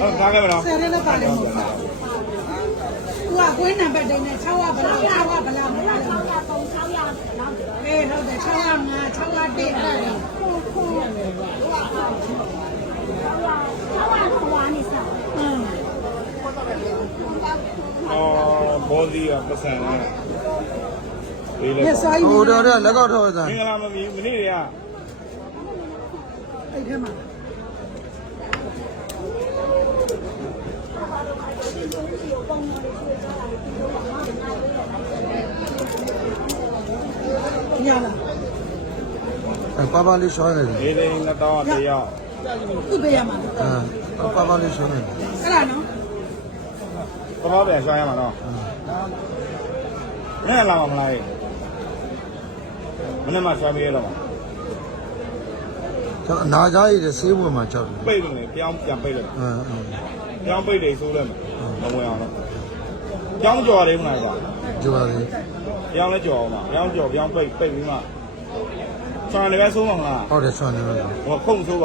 ဟုတ်ကားခဲ့မလား ဆယ်ရဲလည်းပါတယ်မဟုတ်လားသူကကိုင်းနံပါတ်တိုင်းနဲ့6ကဘလောက်6ကဘလောက်မလား600 3 600လောက်အေးဟုတ်တယ်605 601အဲ့ဒါဘောစီကပတ်စံလားလေးလေ ဟိုတော့လက်ကောက်ထောက်သား မင်္ဂလာမမီမနေ့တွေက အဲ့ဒီမှာညာလား ပါပါလေးရှောင်းနေတယ် လေးလေး2000တယောက် သူ့ပေးရမှာ ပါပါလေးရှောင်းနေတယ် အဲ့ဒါနော် ဘာပဲရှောင်းရမှာနော်နဲ့လာမလားမနေ့မှရှောင်းပေးရတော့မှာ ကျွန်တော်အနာကြားရည်ဆေးဝင်မှာကြောက်တယ် ပိတ်လို့လေပြောင်းပြန်ပိတ်လို့ပြောင်းပိတ်တယ်ဆိုလည်းမဝင်အောင်တော့ပြောင်းကြော်တယ်မလားကွာ ကြောက်တယ် ပြောင်းလဲကြော်အောင်ပါပြောင်းကြော်ပြောင်းပိတ်ပြီးမှဆွမ်းတယ်ပဲဆုံးမှာမလား ဟုတ်တယ်ဆွမ်းနေတယ် ဟိုခုံဆိုး